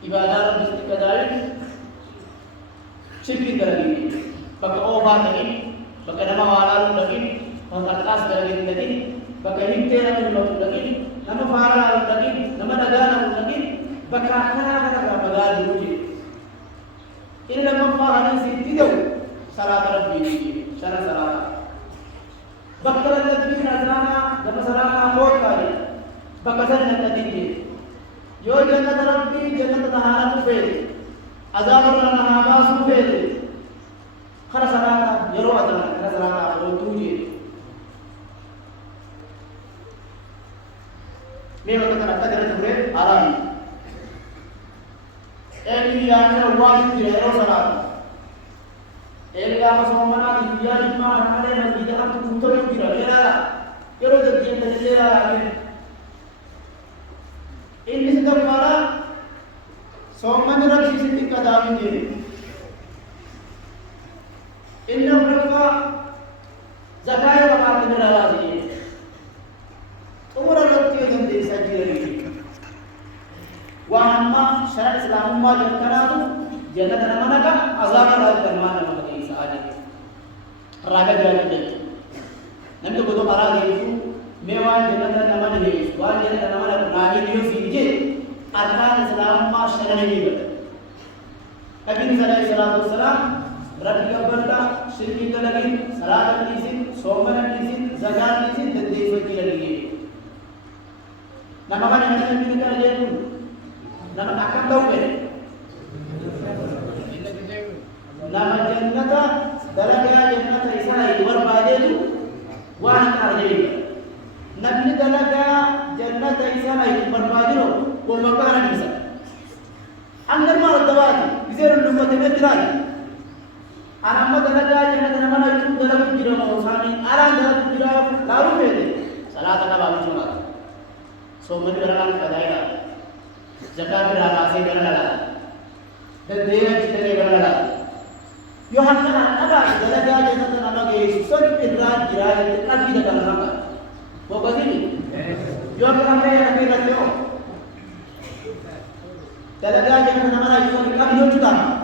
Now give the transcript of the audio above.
ibadah mesti kadalik sikit lagi baka obat lagi baka nama walal lagi pangkatas lagi baka hinte lagi nama farah lagi nama dagana lagi baka kana bagad ruji ini nama farah si tidak salat rabbi salat baka lagi nazana nama salat hot kali baka sana nadiji yo jannat rabbi jannat taharatu fe azabur nahaba fe khara sarata yaro adana khara sarata lo tuje me wata kana tajara ture aram eli yana wasi dire yaro sarata eli ama somana di dia ma anale na dia atu tutur dira era yaro jadi ndela ini sedang para soman raksi sitika dawi diri inna mereka zakaya wakati merawati umur rakyat yang desa diri wa amma syarat Islam umma yang kanatu jannah dan manaka azab dan mana maka isa aja raga jadi nanti betul para itu mewah jannah dan mana ni wa jannah dan mana naji dia sije arkan Islam ma syarah ni Nabi sallallahu alaihi wasallam berarti kabarta syirki lagi salat izin soman izin zakat izin dan desa lagi nama kan yang kita lihat nama akan tahu kan nama jannah dalaga jannah isa iwar bade tu wa arjai nabi dalaga jannah isa iwar bade lo ko makana bisa andar ma dawati bizar lumma temetrani anamma dalaga jannah nama itu dalam jira mausani aran dalam jira lalu bede salat ka babu chuna soman berang kadaya zakat berang ase berang dan dewa cita berang Yohanna ada dalaga jannah nama ke sun idrat jira itu kan tidak dalam apa bapak ini Yohanna yang kita tahu dalaga jannah nama itu kan hidup kita